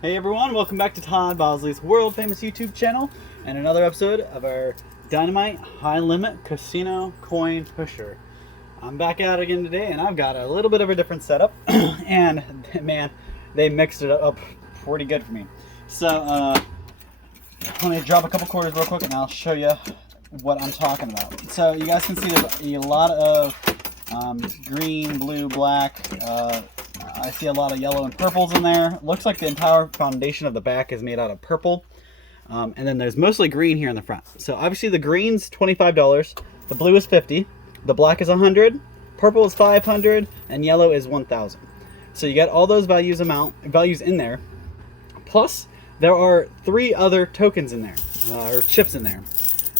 Hey everyone, welcome back to Todd Bosley's world famous YouTube channel and another episode of our Dynamite High Limit Casino Coin Pusher. I'm back out again today and I've got a little bit of a different setup and man, they mixed it up pretty good for me. So let me drop a couple quarters real quick and I'll show you what I'm talking about. So you guys can see there's a lot of green, blue, black, I see a lot of yellow and purples in there. Looks like the entire foundation of the back is made out of purple. And then there's mostly green here in the front. So obviously the green's $25, the blue is $50, the black is $100, purple is $500, and yellow is $1,000. So you get all those values in there. Plus, there are 3 other tokens in there, or chips in there.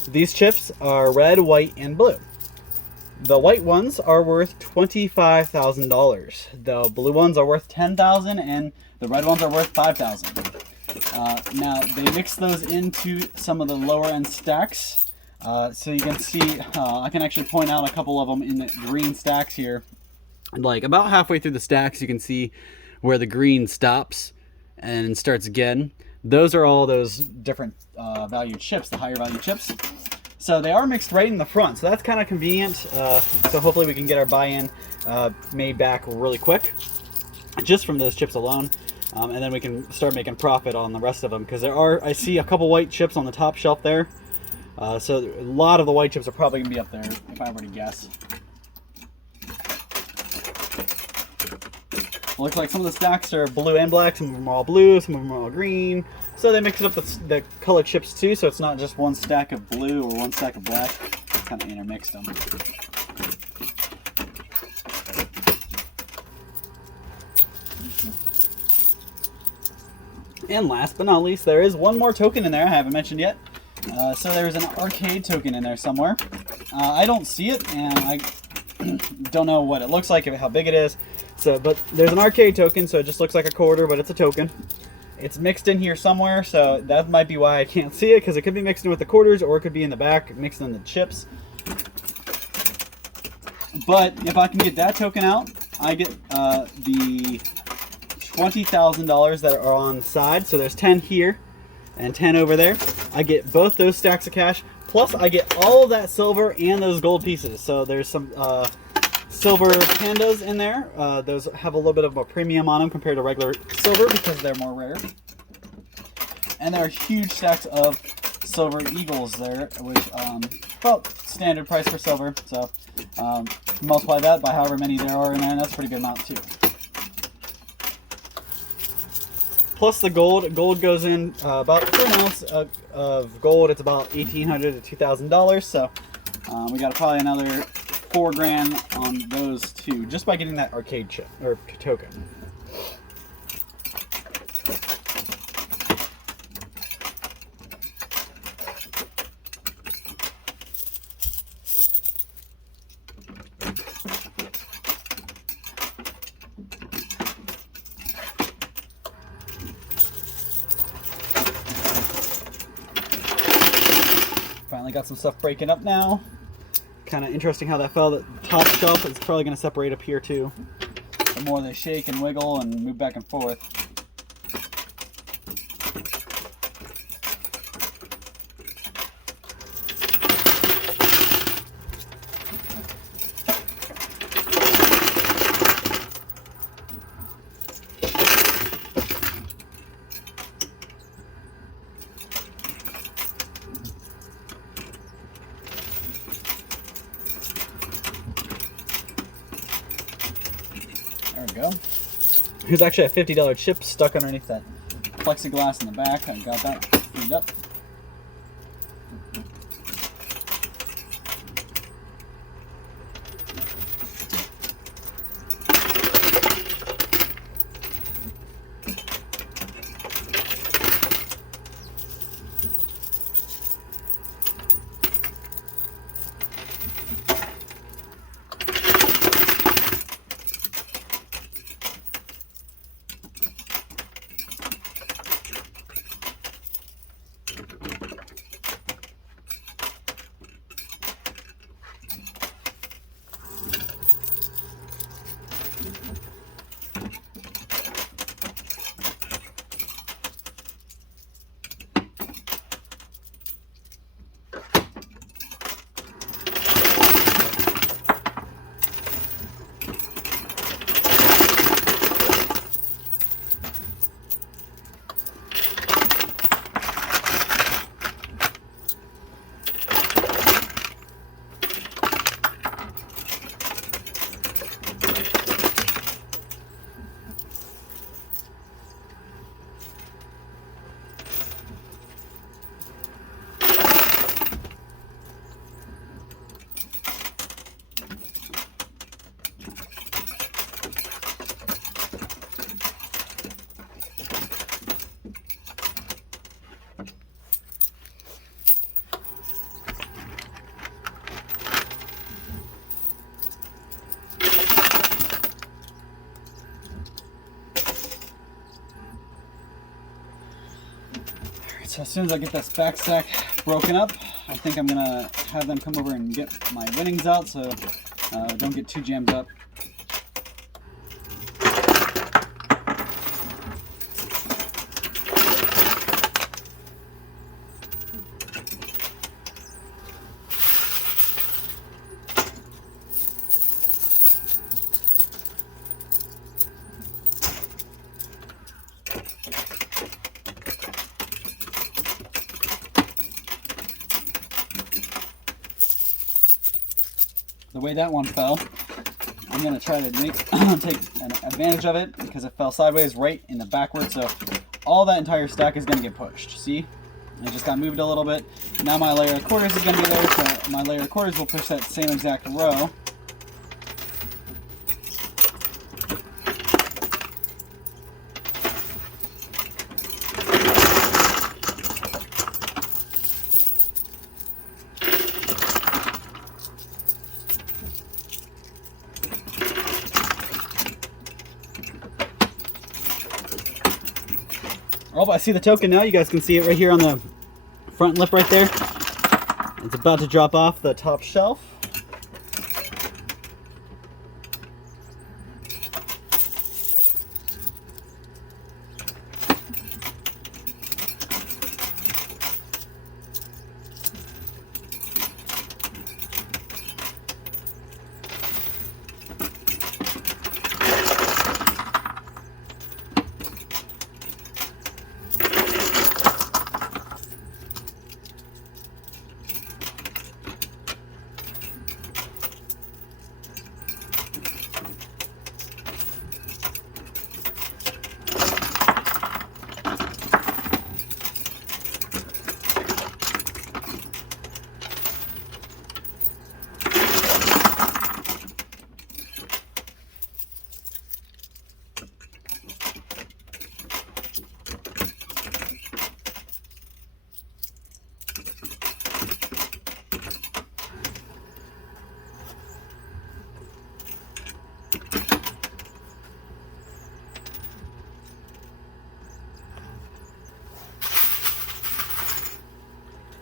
These chips are red, white, and blue. The white ones are worth $25,000. The blue ones are worth $10,000, and the red ones are worth $5,000. Now they mix those into some of the lower end stacks. So you can see, I can actually point out a couple of them in the green stacks here. Like about halfway through the stacks, you can see where the green stops and starts again. Those are all those different value chips, the higher value chips. So they are mixed right in the front, so that's kind of convenient. So hopefully we can get our buy-in made back really quick, just from those chips alone, and then we can start making profit on the rest of them. Because I see a couple white chips on the top shelf there, so a lot of the white chips are probably gonna be up there if I were to guess. Looks like some of the stacks are blue and black, some of them are all blue, some of them are all green. So they mix up the color chips too, so it's not just one stack of blue or one stack of black. Kind of intermixed them. And last but not least, there is one more token in there I haven't mentioned yet. So there's an arcade token in there somewhere. I don't see it, and I don't know what it looks like, how big it is. But there's an arcade token, so it just looks like a quarter, but it's a token. It's mixed in here somewhere, so that might be why I can't see it, because it could be mixed in with the quarters, or it could be in the back, mixed in the chips. But if I can get that token out, I get the $20,000 that are on the side. So there's 10 here and 10 over there. I get both those stacks of cash, plus I get all of that silver and those gold pieces. So there's some silver pandas in there. Those have a little bit of a premium on them compared to regular silver because they're more rare. And there are huge stacks of silver eagles there, which well, standard price for silver. So multiply that by however many there are in there, and that's a pretty good amount too. Plus the gold. Gold goes in about for an ounce of gold. It's about $1,800 to $2,000. So we got probably another $4 grand on those two, just by getting that arcade chip or token. Finally got some stuff breaking up now. Kind of interesting how that fell. The top shelf is probably going to separate up here too. The more they shake and wiggle and move back and forth. There we go. Here's actually a $50 chip stuck underneath that plexiglass in the back. I got that cleaned up. So as soon as I get this back stack broken up, I think I'm gonna have them come over and get my winnings out so don't get too jammed up. The way that one fell, I'm going to try to take an advantage of it because it fell sideways right in the backward, so all that entire stack is going to get pushed. See? I just got moved a little bit. Now my layer of quarters is going to be there, so my layer of quarters will push that same exact row. Oh, I see the token now. You guys can see it right here on the front lip right there. It's about to drop off the top shelf.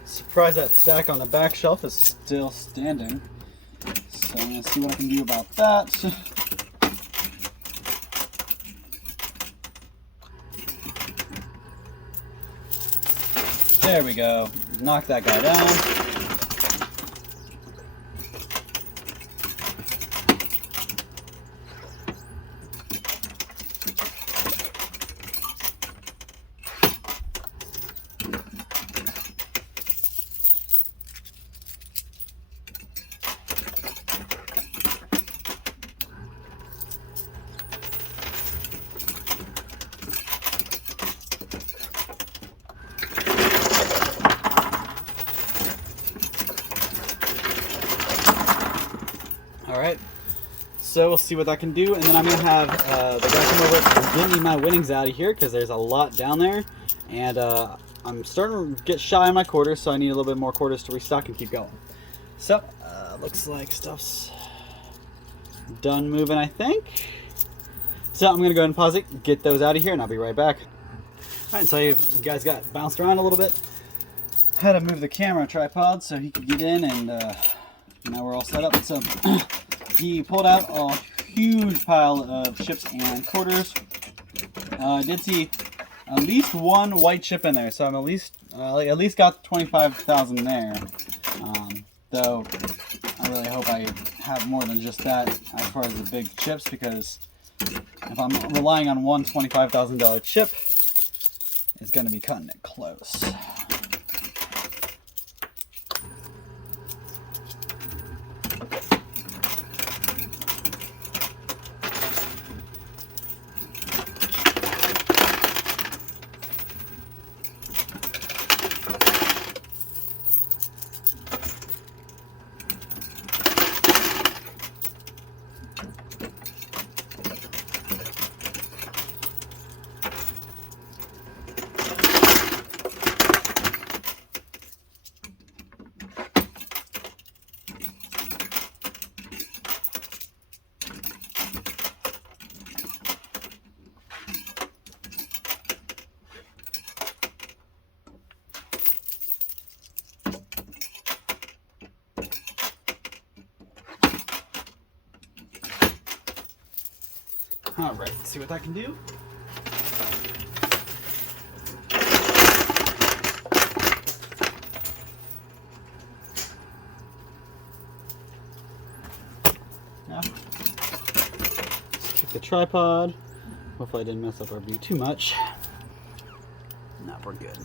Surprised that stack on the back shelf is still standing. So I'm going to see what I can do about that. There we go. Knock that guy down. Alright, so we'll see what that can do, and then I'm going to have the guy come over and get me my winnings out of here, because there's a lot down there, and I'm starting to get shy on my quarters, so I need a little bit more quarters to restock and keep going. So, looks like stuff's done moving, I think. So I'm going to go ahead and pause it, get those out of here, and I'll be right back. Alright, so you guys got bounced around a little bit. Had to move the camera tripod so he could get in, and now we're all set up. So he pulled out a huge pile of chips and quarters. I did see at least one white chip in there, so I'm at least got 25,000 there. Though I really hope I have more than just that as far as the big chips, because if I'm relying on one $25,000 chip, it's going to be cutting it close. All right, let's see what that can do. Now, check the tripod. Hopefully I didn't mess up our view too much. No, we're good.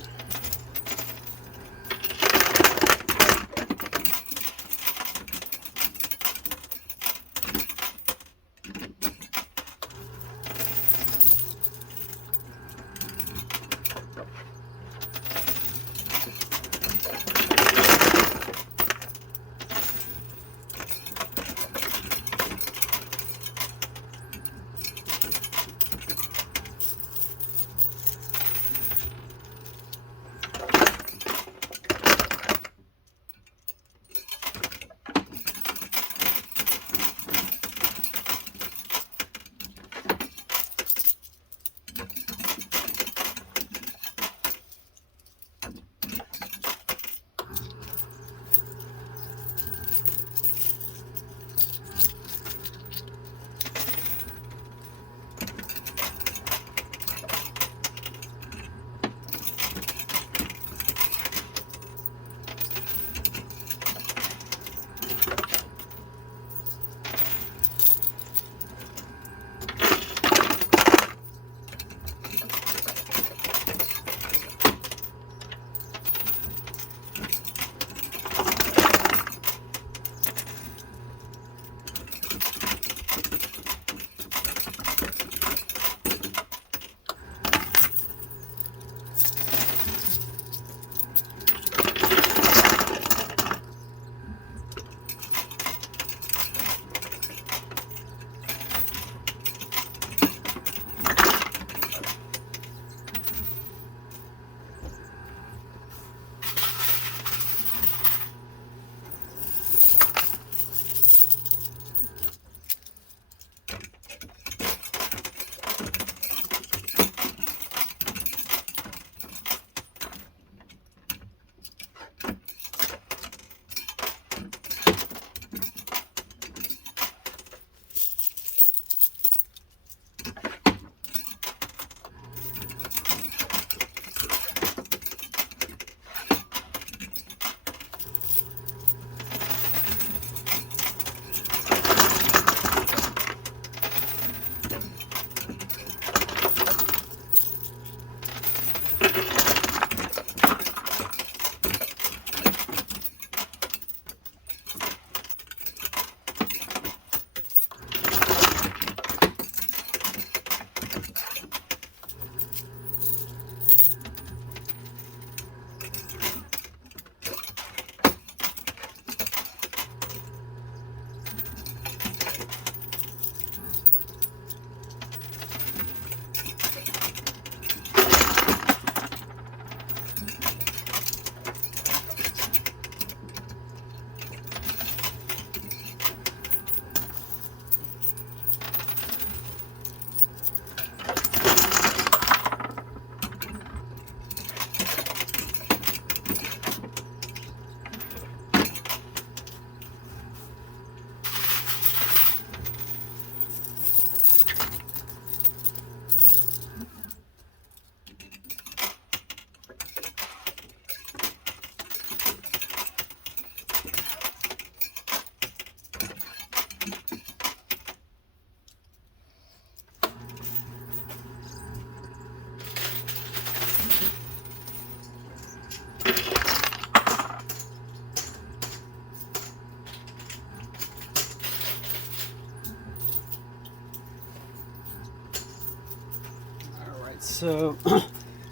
So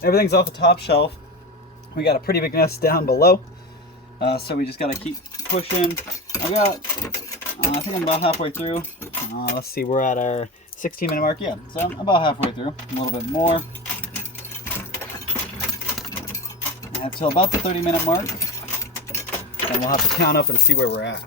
everything's off the top shelf. We got a pretty big nest down below, so we just gotta keep pushing. I think I'm about halfway through. Let's see, we're at our 16-minute mark. Yeah, so I'm about halfway through. A little bit more. Until about the 30-minute mark, and we'll have to count up and see where we're at.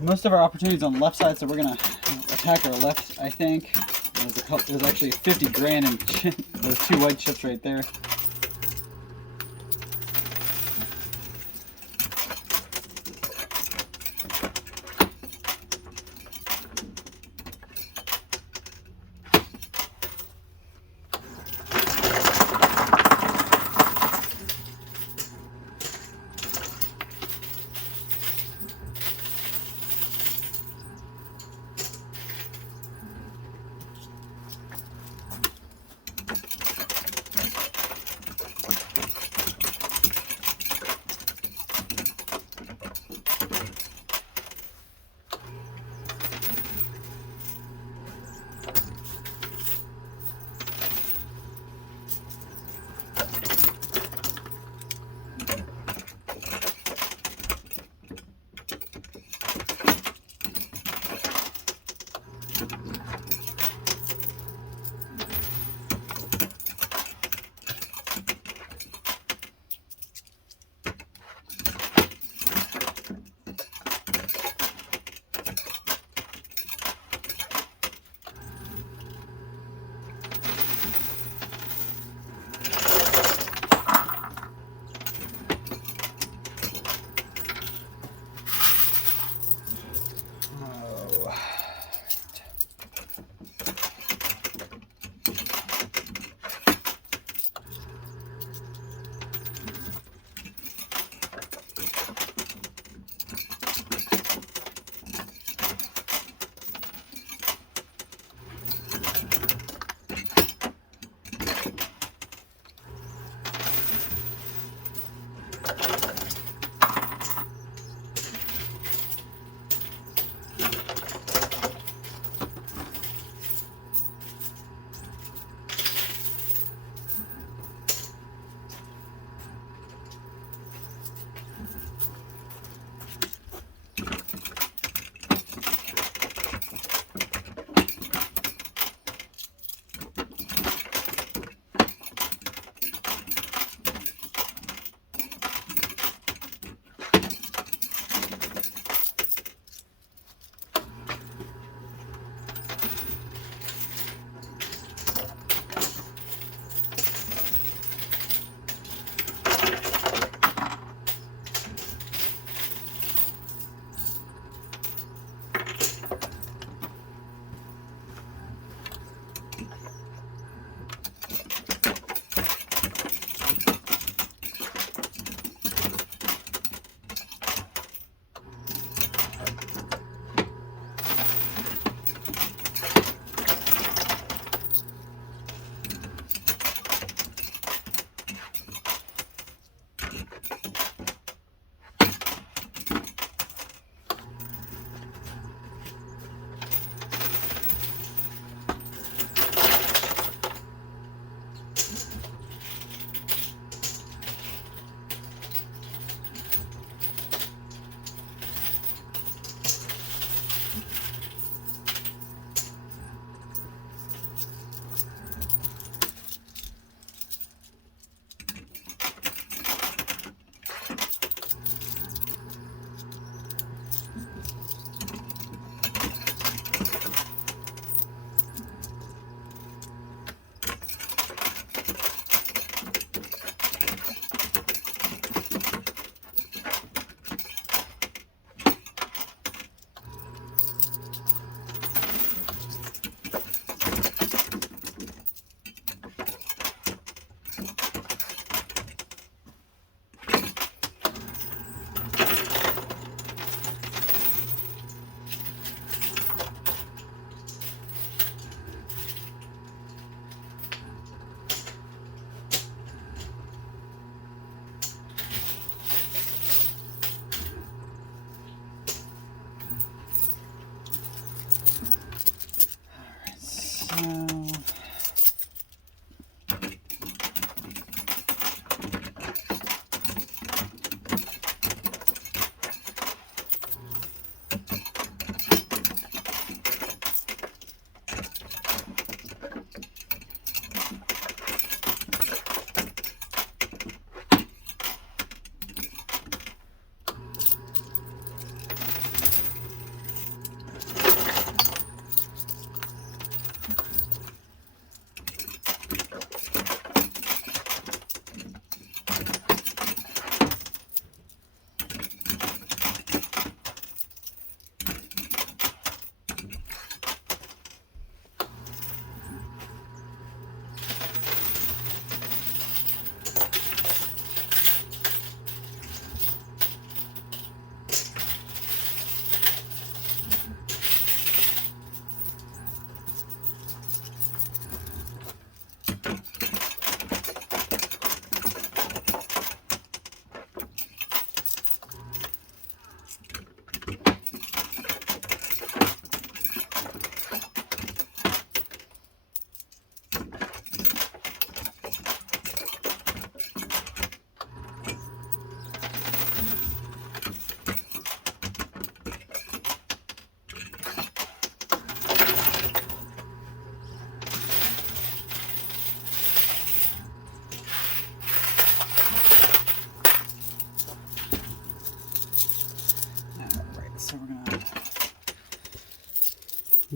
most of our opportunities on the left side, so we're gonna attack our left. I think there's actually 50 grand in those 2 white chips right there.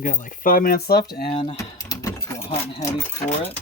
got like 5 minutes left, and go hot and heavy for it.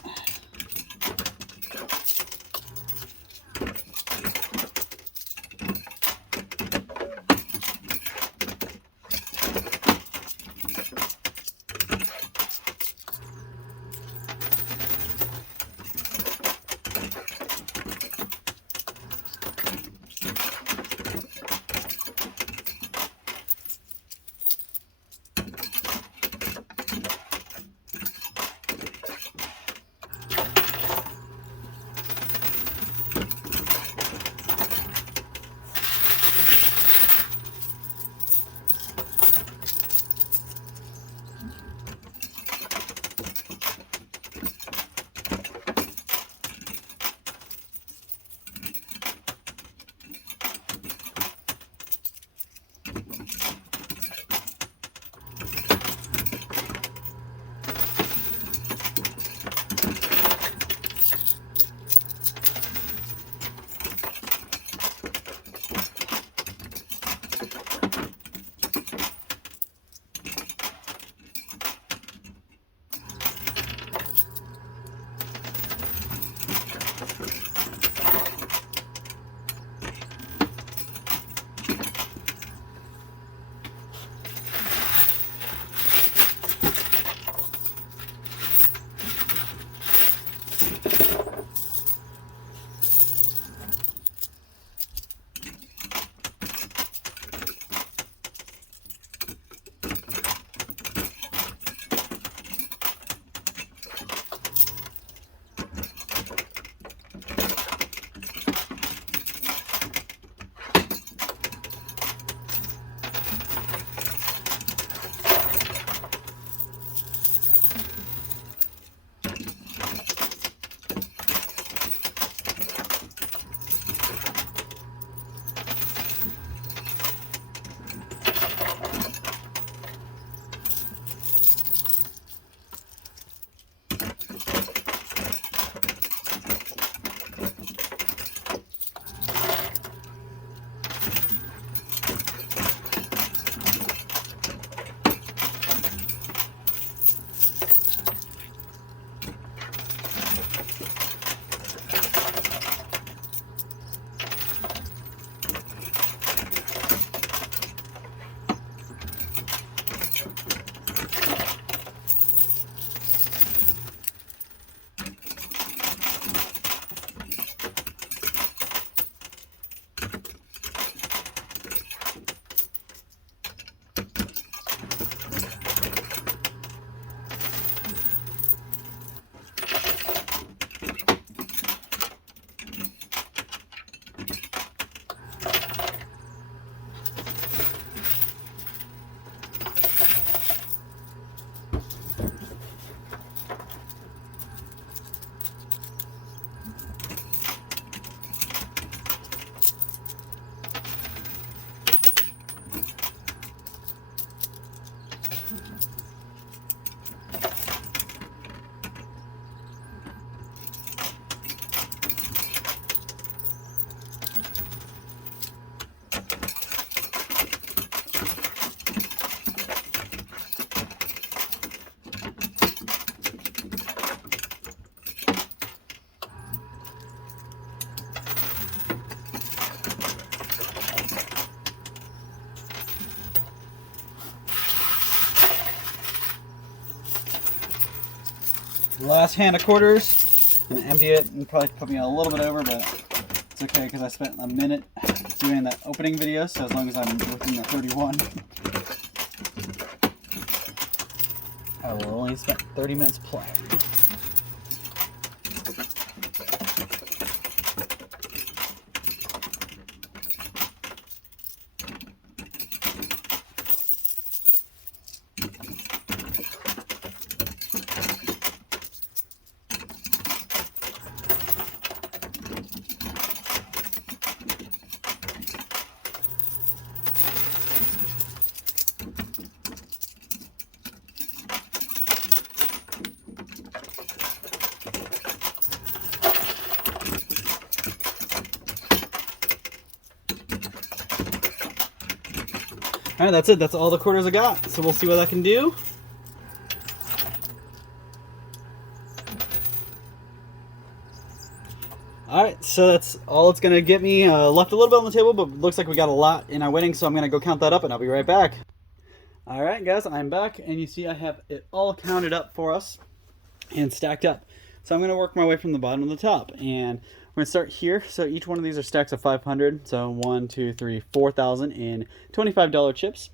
Last hand of quarters. I'm gonna empty it and probably put me a little bit over, but it's okay because I spent a minute doing that opening video, so as long as I'm within the 31, I will only spend 30 minutes playing. All right, that's it. That's all the quarters I got. So we'll see what I can do. Alright, so that's all it's going to get me. Left a little bit on the table, but looks like we got a lot in our winnings, so I'm going to go count that up and I'll be right back. Alright guys, I'm back, and you see I have it all counted up for us and stacked up. So I'm going to work my way from the bottom to the top, and we're going to start here. So each one of these are stacks of 500, so 1, 2, 3, 4,000 in $25 chips.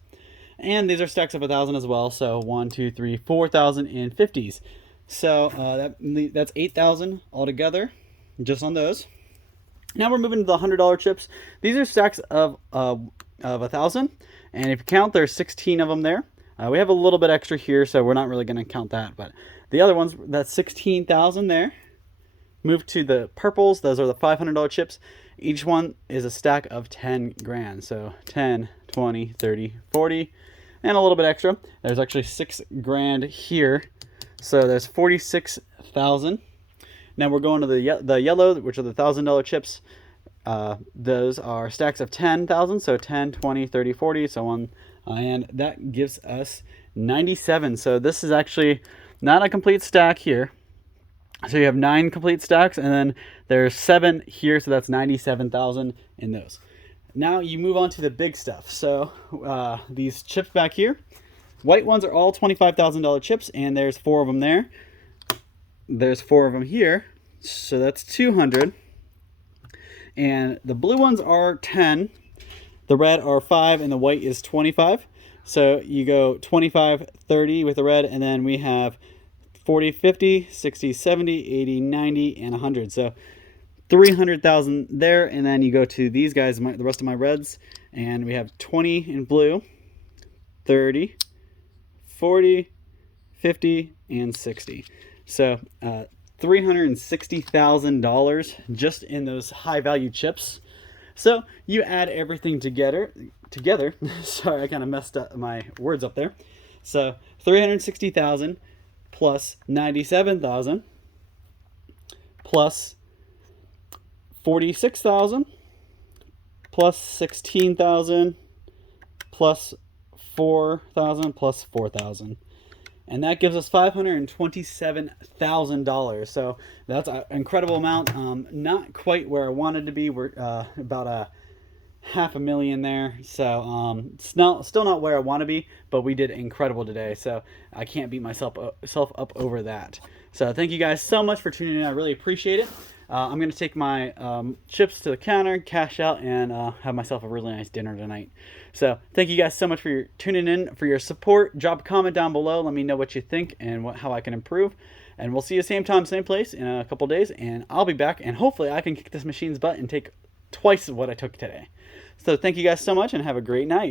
And these are stacks of 1,000 as well, so 1, 2, 3, 4,000 in 50s. So that's 8,000 altogether, just on those. Now we're moving to the $100 chips. These are stacks of 1,000, and if you count, there's 16 of them there. We have a little bit extra here, so we're not really going to count that, but the other ones, that's 16,000 there. Move to the purples. Those are the $500 chips. Each one is a stack of 10 grand. So 10, 20, 30, 40, and a little bit extra. There's actually 6 grand here. So there's 46,000. Now we're going to the yellow, which are the $1,000 chips. Those are stacks of 10,000. So 10, 20, 30, 40, so on. And that gives us 97. So this is actually not a complete stack here. So you have 9 complete stacks, and then there's 7 here, so that's 97,000 in those. Now you move on to the big stuff. So these chips back here, white ones are all $25,000 chips, and there's 4 of them there. There's 4 of them here, so that's 200. And the blue ones are 10, the red are 5, and the white is 25. So you go 25, 30 with the red, and then we have 40, 50, 60, 70, 80, 90, and 100. So 300,000 there, and then you go to these guys, the rest of my reds, and we have 20 in blue, 30, 40, 50, and 60. So $360,000 just in those high value chips. So you add everything together. Sorry, I kind of messed up my words up there. So 360,000 plus 97,000 plus 46,000 plus 16,000 plus 4,000 plus 4,000. And that gives us $527,000. So that's an incredible amount. Not quite where I wanted to be. We're about $500,000 there. So still not where I want to be, but we did incredible today. So I can't beat myself up over that. So thank you guys so much for tuning in. I really appreciate it. I'm going to take my chips to the counter, cash out, and have myself a really nice dinner tonight. So thank you guys so much for tuning in, for your support. Drop a comment down below. Let me know what you think and how I can improve. And we'll see you same time, same place in a couple days. And I'll be back, and hopefully I can kick this machine's butt and take twice what I took today. So thank you guys so much, and have a great night.